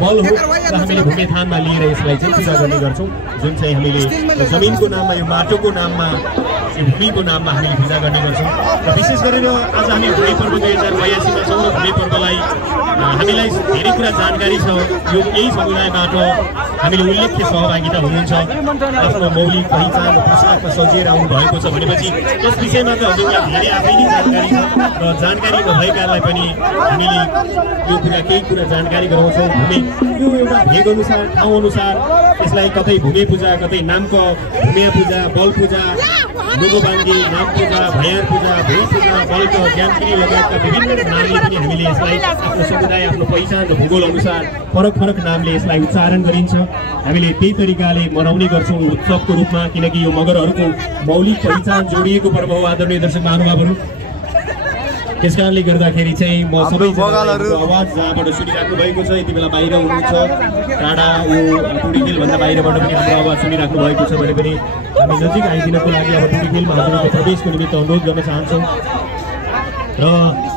बल हो हामीले भूमि थानमा लिएर यसलाई चाहिँ पूजा गर्ने गर्छौँ जुन चाहिँ हामीले जमिनको नाममा यो माटोको नाममा भूमिको नाममा हामीले पूजा गर्ने गर्छौँ र विशेष गरेर आज हामी भूमि पर्व 2082 छौँ र भूमि पर्वलाई हामीलाई धेरै कुरा जानकारी छ यो यही समुदायबाट हामीले उल्लेख्य सहभागिता हुनुहुन्छ आफ्नो मौलिक पहिचान र पुस्तकमा सजिएर आउनु भएको छ भनेपछि यस विषयमा त हजुरलाई धेरै आफै नै जानकारी छ र जानकारी नभएकालाई पनि हामीले यो कुरा केही कुरा जानकारी गराउँछौँ भूमि यो एउटा भेग अनुसार ठाउँ अनुसार यसलाई कतै भूमि पूजा कतै नामको भूमि पूजा बल पूजा लोगोबाङ्गी नाम पूजा भयार पूजा भूमि पूजा बलको ज्ञानगिरी लगायतका विभिन्न नामले पनि हामीले यसलाई आफ्नो समुदाय आफ्नो पहिचान र भूगोल अनुसार फरक फरक नामले यसलाई उच्चारण गरिन्छ हामीले त्यही तरिकाले मनाउने गर्छौँ उत्सवको रूपमा किनकि यो मगरहरूको मौलिक पहिचान जोडिएको पर्व हो आदरणीय दर्शक महानुभावहरू त्यस कारणले गर्दाखेरि चाहिँ म सबैजनाको आवाज जहाँबाट सुनिराख्नु भएको छ यति बेला बाहिर हुनुहुन्छ टाढा यो टुडीखेलभन्दा बाहिरबाट पनि हाम्रो आवाज सुनिराख्नु भएको छ भने पनि हामी नजिक आइदिनको लागि अब टुडीखेलमा हजुरहरूको प्रवेशको निमित्त अनुरोध गर्न चाहन्छौँ र